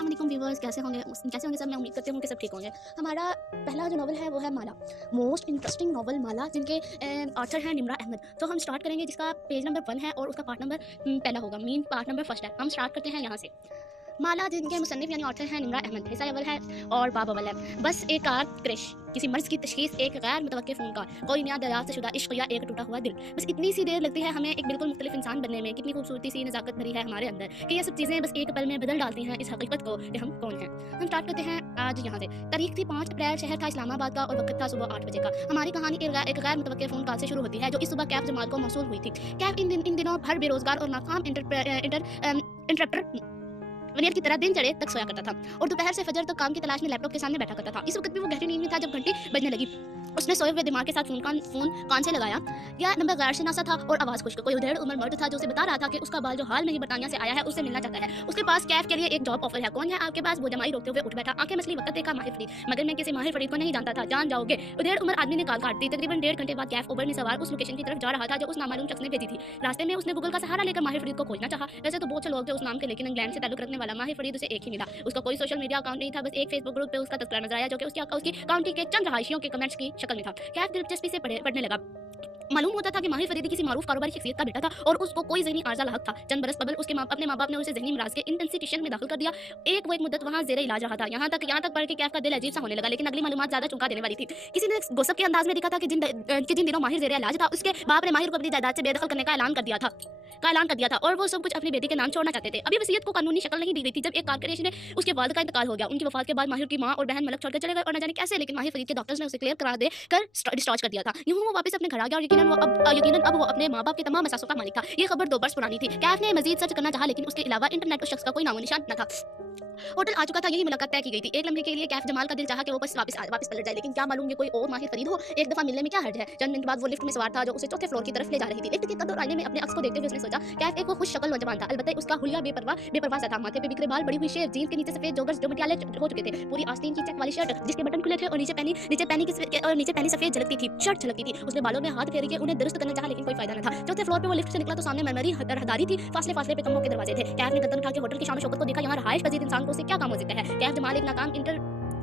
अस्सलाम व्यूवर्स, कैसे होंगे सब। मैं उम्मीद करती हूँ कि सब ठीक होंगे। हमारा पहला जो नावल है वो है माला, मोस्ट इंटरेस्टिंग नावल माला, जिनके ऑथर हैं निम्रा अहमद। तो हम स्टार्ट करेंगे, जिसका पेज नंबर 1 है और उसका पार्ट नंबर पहला होगा, मीन पार्ट नंबर फर्स्ट है। हम स्टार्ट करते हैं यहाँ से। माला, जिनके मुसन्निफ यानी ऑथर हैं निम्रा अहमद, हिस्सा अव्वल है और बाब अव्वल है। बस एक कार क्रैश, किसी मर्ज की तशखीस एक गैर मुतवक्के फ़ोन कॉल, कोई नया दरियाफ्त शुदा इश्क या एक टूटा हुआ दिल। बस इतनी सी देर लगती है हमें एक बिल्कुल मुख्तलिफ इंसान बनने में। कितनी खूबसूरती सी नज़ाकत भरी है हमारे अंदर कि ये सब चीज़ें बस एक पल में बदल डालती हैं इस हकीकत को कि हम कौन हैं। हम स्टार्ट करते हैं आज यहाँ से। तारीख थी 5 अप्रैल, शहर था इस्लामाबाद का और वक्त था सुबह 8 बजे का। हमारी कहानी एक गैर मुतवक्के फ़ोन कॉल से शुरू होती है जो इस सुबह कैफ जमाल को मौसूल हुई थी। कैफ इन दिनों भर बेरोजगार और नाकाम इंटरप्रेटर वनियर की तरह दिन चढ़े तक सोया करता था और दोपहर से फजर तक काम की तलाश में लैपटॉप के सामने बैठा करता था। इस वक्त भी वो गहरी नींद में था जब घंटी बजने लगी। उसने सोए हुए दिमाग के साथ फोन कान से लगाया। यह नंबर गैर शनासा था और आवाज़ खुश्क। कोई उधेड़ उम्र मर्द था जो उसे बता रहा था कि उसका बाल जो हाल में ही बरतानिया से आया है उससे मिलना चाहता है। उसके पास कैफ के लिए एक जॉब ऑफर है। कौन है आपके पास? वो जमाई रोकते हुए उठ बैठा। आंखें मछली वक्त देखा माहिर फरीद, मगर मैं किसी माहिर फरीद को नहीं जानता था। जान जाओगे। उधेड़ उम्र आदमी ने कॉल काट दी। तकरीबन 1.5 घंटे बाद कैफ उबर में सवार उस लोकेशन की तरफ जा रहा था जो उस नामालूम शख्स ने भेजी थी। रास्ते में उसने गूगल का सहारा लेकर माहिर फरीद को खोजना चाहा। वैसे तो बहुत से लोग थे उस नाम के, लेकिन इंग्लैंड से ताल्लुक रखने वाला माहिर फरीद उसे एक ही मिला। उसका कोई सोशल मीडिया अकाउंट नहीं था, बस एक फेसबुक ग्रुप पे उसका तस्करा नजर आया जो कि उसकी काउंटी के चंद रहायशियों के कमेंट्स की शक्ल में था। कैफ दिलचस्पी से पढ़ने लगा। मालूम होता था कि माहिर फरीदी किसी मारूफ कारोबारी शख्सियत का बेटा था और उसको कोई ज़हनी आर्जा लाहक था। चंद बरस कबल उसके अपने माँ बाप ने उसे ज़हनी मराज के इंस्टीट्यूशन में दाखिल कर दिया। वो एक मुद्दत वहाँ ज़ेरे इलाज रहा था। यहाँ तक पढ़ के कैफ का दिल अजीब सा होने लगा, लेकिन अगली मालूमात ज़्यादा चौंका देने वाली थी। किसी ने गोसप के अंदाज में दिखा था कि जिन दिनों माहिर ज़ेरे इलाज था, उसके बाप ने माहिर को अपनी जायदाद से बेदखल करने का ऐलान कर दिया था और वो सब कुछ अपनी बेटी के नाम छोड़ना चाहते थे। अभी वसीयत को कानूनी शक्ल नहीं दी गई थी जब एक कार क्रैश में उसके वालिद का इंतकाल हो गया। उनकी वफात के बाद माहिर की माँ और बहन मलक छोड़कर चले गए और न जाने कैसे, लेकिन माहिर फरीद के डॉक्टर्स ने उसे क्लियर करा देकर डिस्चार्ज कर दिया था। यूं वो वापस अपने घर आ गया और यकीनन अब वो अपने माँ बाप के तमाम मसासों का मालिक था। ये खबर 2 बरस पुरानी थी। कैफ ने मजीद सर्च करना चाहा, लेकिन उसके अलावा इंटरनेट उस शख्स का कोई नामो निशान न था। होटल आ चुका था, यही मुलाकात तय की गई थी। एक लम्हे के लिए कैफ जमाल का दिल चाहा कि वो बस वापस पलट जाए, लेकिन क्या मालूम ये कोई और माहिर फरीद हो। एक दफा मिलने में क्या हर्ज है। चंद मिनट बाद वो लिफ्ट में सवार था जो उसे चौथे फ्लोर की तरफ ले जा रही थी। लिफ्ट के कद और आईने में अपने अक्स को देखते हुए उसने सोचा कैफ एक वो खुश शक्ल नौजवान था, अलबत्ते उसका हुलिया बेपरवाह सा था। माथे पे बिखरे बाल, बड़ी हुई शेव, जीन्स के नीचे सफेद जोगर्स जो मटियाले हो चुके थे, पूरी आस्तीन की चेक वाली शर्ट जिसके बटन खुले थे और नीचे पहनी सफेद झलकती थी शर्ट झलकती थी। उसने बालों में हाथ फेर के उन्हें दुरुस्त करना चाहा, लेकिन कोई फायदा न था। चौथे फ्लोर पे वो लिफ्ट से निकला तो सामने मरमरी रहदारी थी। फासले पे कमरों के दरवाजे थे। कैफ ने गर्दन उठा के होटल की शान शौकत को देखा। यहाँ रहायश पजीर इंसान को उसे क्या काम हो सकता है। कैफ जमाल एक नाकाम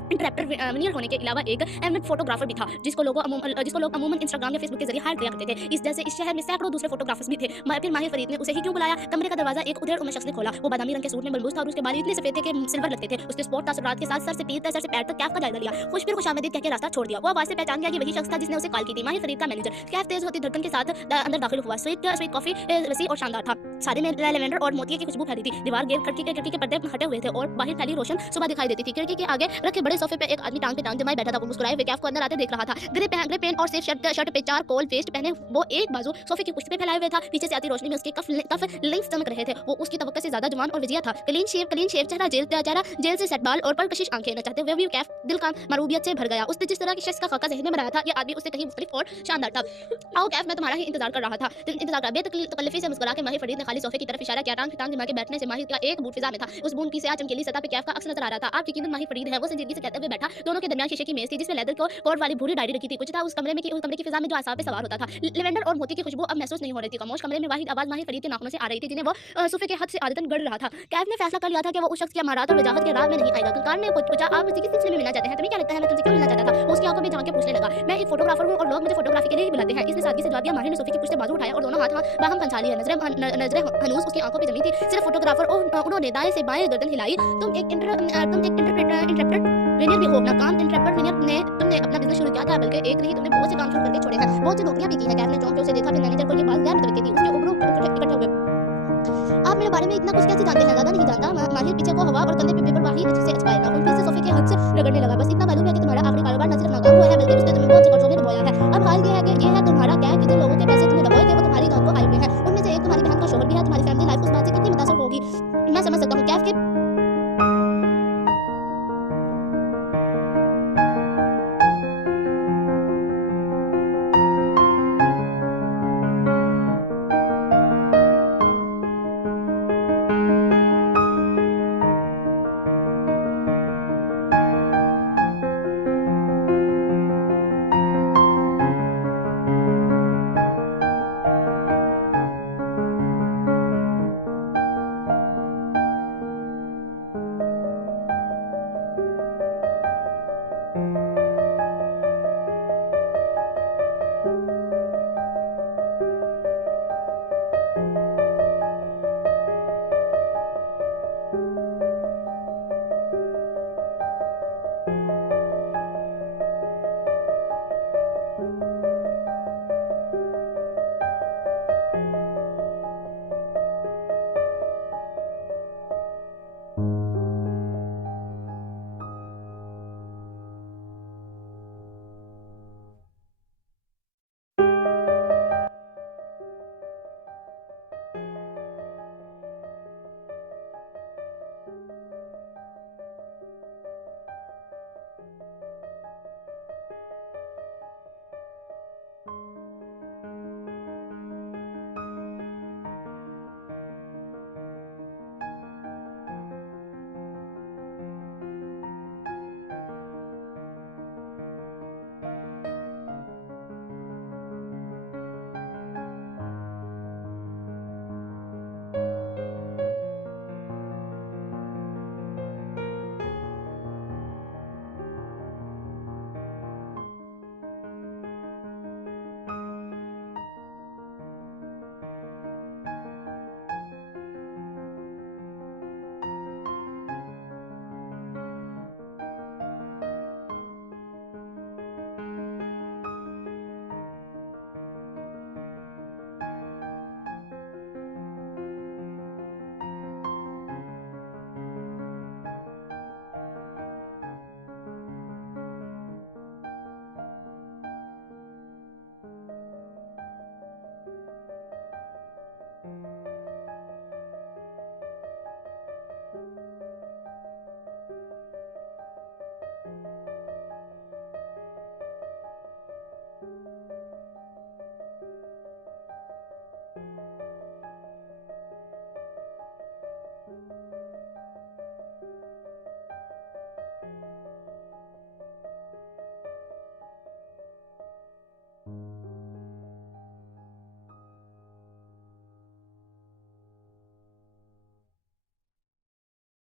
इंटरप्रेटर होने के अलावा एक एमिनेंट फोटोग्राफर भी था जिसको लोग अमूमन इंस्टाग्राम या फेसबुक के जरिए हायर किया करते थे। इस शहर में सैकड़ों दूसरे फोटोग्राफर्स भी थे। फिर माहिर फरीद ने उसे ही क्यों बुलाया? कमरे का दरवाजा एक उधेड़ उम्र शख्स ने खोला। वो बादामी रंग के सूट में मलबूस था और उसके बाल इतने सफेद थे कि सिल्वर लगते थे। उसके स्पोर्ट तासुरात के साथ सर से पैर तक कैफ का जायजा लिया। खुशामदीद कह के रास्ता छोड़ दिया। वो आवाज से पहचान गया कि वही शख्स था जिसने उसे कॉल की थी, माहिर फरीद का मैनेजर। कैफ तेज होती धड़कन के साथ अंदर दाखिल हुआ। स्वीट कॉफी वसी और शानदार था। सारे में लेवेंडर और मोतिये की खुशबू फैली थी। दीवार गेट खिड़की के पर्दे हटे हुए थे और बाहर फैली रोशन सुबह दिखाई देती थी। खिड़की के आगे रखे बड़े सोफे पे एक आदमी टांग जमाए बैठा था। वो मुस्कुराए हुए कैफ को अंदर आते देख रहा था। ग्रे पेंट और सेफ शर्ट पे 4 कोल वेस्ट पहने वो एक बाजू सोफे की पुष्ट पे फैलाए हुए था। पीछे से आती रोशनी में उसके कफ लिंक्स चमक रहे थे। वो उसकी तवक्को से ज्यादा जवान और वजिया था। क्लीन शेव चेहरा, जेल से सेट बाल और पर कशिश आंखें न चाहते हुए भी कैफ दिल का मरूबियत से भर गया। उसने जिस तरह की शख्स का खाका ज़हन में बनाया था, ये आदमी उससे कहीं मुख्तलिफ और शानदार था। आओ कैफ, मैं तुम्हारा ही इंतजार कर रहा था। बेतकल्लुफ़ी से मुस्कुरा के माहिर फरीद ने खाली सोफे की तरफ इशारा किया। टांग जमा के बैठने से माहिर का एक बूट फिजा में था। उस बूट की से चमकीली सतह पे कैफ का अक्स नजर आ रहा था। आप यकीनन माहिर फरीद है, वो संजीदगी से कहते हुए बैठा। दोनों के दरमियान शीशे की मेज थी जिसमें लेदर कोट वाली भूरी डायरी रखी थी। कुछ था उस कमरे की फिजा में जो आसाब पे सवार होता था। लेवेंडर और मोती की खुशबू अब महसूस नहीं हो रही थी। खामोश कमरे में वाहिद आवाज माहिर फरीद के नाखूनों से आ रही थी जिन्हें वो सोफे के हद से आदतन गढ़ रहा था। कैफ ने फैसला कर लिया था कि वो उस शख्स की अमारात और वजाहत के राह में नहीं आएगा। कार ने पूछा, आप मुझसे किस सिलसिले में मिलना चाहते हैं? तुम्हें क्या लगता है मैं तुमसे क्यों मिलना चाहता था? वो उसकी आंखों में झांक के पूछने लगा। मैं एक फोटोग्राफर हूं और लोग मुझे फोटोग्राफी के लिए ही बुलाते हैं। इसने सादगी से जवाब दिया। माहिर ने सोफे की पुष्ट से बाजू उठाया और दोनों हाथ बाहम पंछा लिए। नजरें हनूस उसकी आंखों पे जमी थी। सिर्फ फोटोग्राफर उन्होंने दाएं से बाएं गर्दन हिलाई। तुम एक इंटरप्रेटर विनियर भी हो। नाकाम इंटरप्रेटर विनियर ने तुमने अपना बिजनेस शुरू किया था, बल्कि एक नहीं तुमने बहुत से काम शुरू करके छोड़े हैं, बहुत सी नौकरियां भी की हैं। कैफ ने चौंक के उसे देखा। फिर मैनेजर को ये बात गैर मुतवक्की थी। उसके उबरू इकट्ठे हुए। आप मेरे बारे में इतना कुछ कैसे जानते हैं? ज्यादा नहीं जानता। माहिर पीछे को हवा और कंधे पे पेपर वाही से अचकाए ना। फिर से सोफे के हद से रगड़ने लगा। बस इतना मालूम है कि तुम्हारा आखिरी कारोबार न सिर्फ नाकाम हुआ है, बल्कि उसने तुम्हें बहुत से कर्जों में डुबोया है। अब हाल ये है कि ये है तुम्हारा क्या कि जिन लोगों के